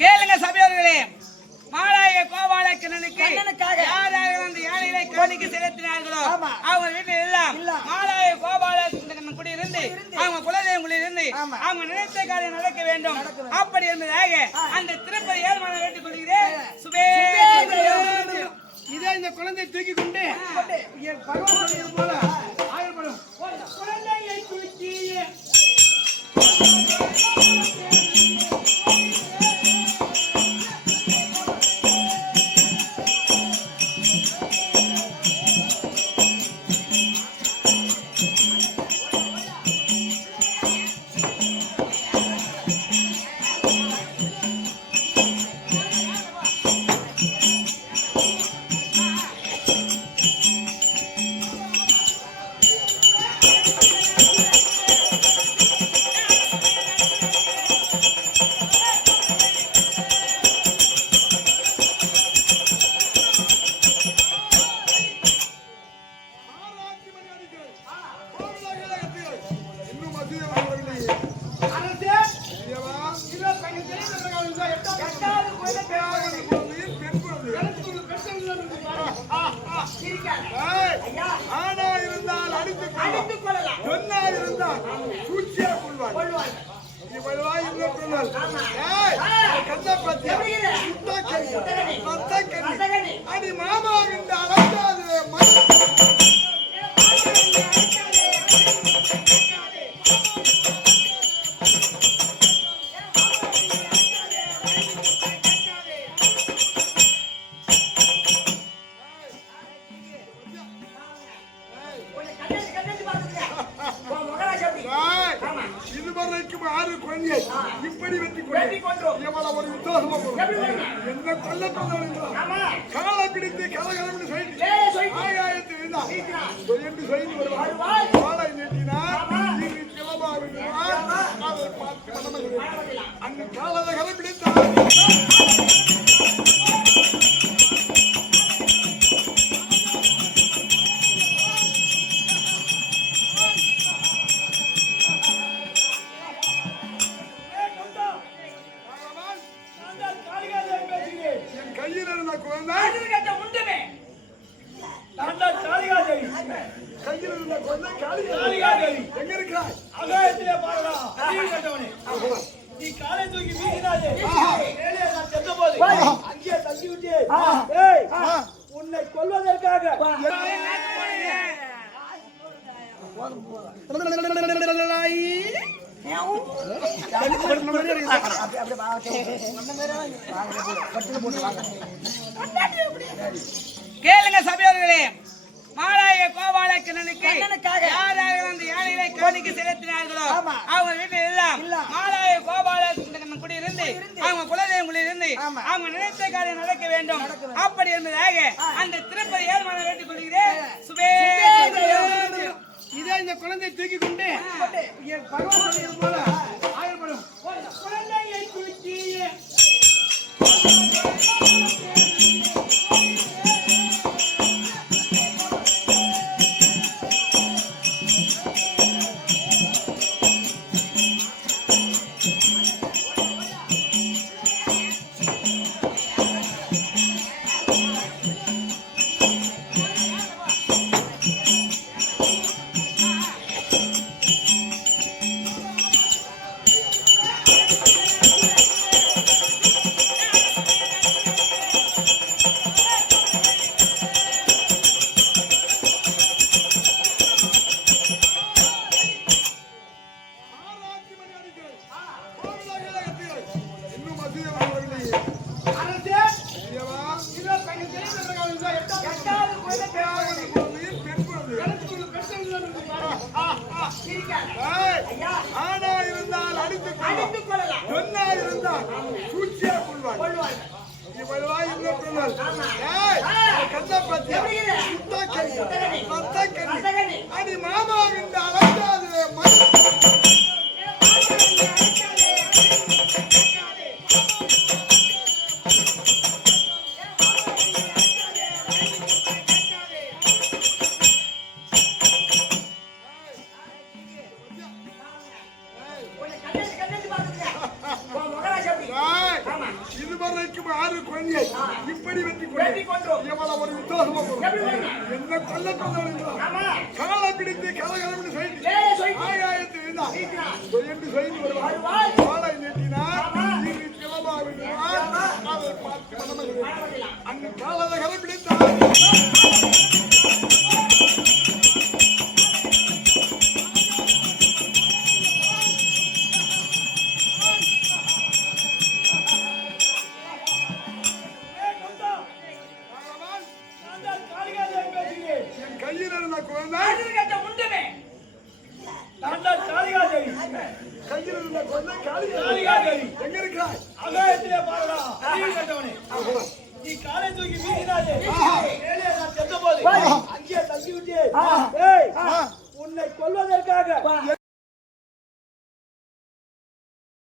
கேளுங்க சபையோர்களே, மாலாய கோபால கண்ணனுக்கு யார் அந்த யானைகளை காணிக்கு செலுத்தினார்களோ அவங்க வீட்டில் எல்லாம் மாலாய கோபால கண்ணன் குடியிருந்து அவங்க குலதெய்வம் குடியிருந்து அவங்க நினைத்த காரியம் நடக்க வேண்டும். அப்படி என்பதாக அந்த திருப்பதி ஏழ்மான வேண்டிக் கொள்கிறேன். சுபே இதே இந்த குழந்தையை தூக்கி கொண்டு பகவான் போல ஆயப்படும் குழந்தையை தூக்கி ஆனா இருந்தால் அடித்துக் கொள்ளலாம், சொன்னா இருந்தால் சூழ்ச்சியா கொள்வார். அடி மாமா இந்த அழைத்தாது இதுவரைக்கும் 6 குழந்தையை இப்படி வெற்றி கொண்டோம். எவ்வளவு ஒரு வித்தியாசமா என்ன கொல்ல காலை பிடித்து கலகலன்னு சொல்லி ஆகாயத்தில் இருந்தால் என்று சொல்லி வருவார். காலை நீட்டினார் அதை பார்த்து அங்கு காலகலை பிடித்தார். கையில் இருந்த குழந்தை காளிகாதேவி எங்க இருக்கிறாய்? அகாயத்திலே பாருடா. நீ காலை தூக்கி வீசினாயே, நான் சென்றபோது அங்கே தள்ளி விட்டே. உன்னை கொல்வதற்காக கேளுங்க சபையோர்களே, மாலாய கோபால கண்ணனுக்கு யார் அந்த யானைகளை காணிக்கு செலுத்தினார்களோ அவங்க வீட்டில் எல்லாம் மாலாய கோபால கண்ணன் குடியிருந்து அவங்க குலதெய்வம் குடியிருந்து அவங்க நினைத்த காரியம் நடக்க வேண்டும். அப்படி என்பதாக அந்த திருப்பதி ஏழ்மான வேண்டிக் கொள்கிறேன். சுபே இதே இந்த குழந்தையை தூக்கி கொண்டு பகவான் போல ஆயப்படும் குழந்தையை தூக்கி ஆனா இருந்தால் அடித்துக் கொள்ளலாம், சொன்னா இருந்தால் சூழ்ச்சியா கொள்வார். அடி மாமா இந்த அழைத்தாது நான் ஒரு வித்தியாசமா போறேன். எப்படி போறீங்க? என்ன கொல்ல கொண்டவனுங்களா? ஆமா. காலை பிடித்து கலகலன்னு செய்து வேலை சொல்லி ஆகாயத்தில் இருந்தான். என்று சொல்லி வருவார். வருவார். காலை நீட்டினார். ஆமா. நீ கிளம்பா விடுவார். ஆமா. அதை பார்த்து மனமகிழ்ந்தார். மனமகிழ்ந்தார். அங்கு காலை கலை பிடித்தார். நான் தான் காளிகாதேவி பேசுகிறேன். என் கையில் இருந்த குழந்தை ஆயுள் கட்ட முண்டமே நான் தான் காளிகாதேவி. கையில் இருந்த குழந்தை காளிகாதேவி. எங்க இருக்கிறாய்? ஆகாயத்திலே பாருடா. அறிவு கட்டவனே. நீ காலை தூக்கி வீசினாயே. மேலே நான் சென்றபோது அங்கே தங்கி விட்டேன். ஏய், உன்னை கொல்வதற்காக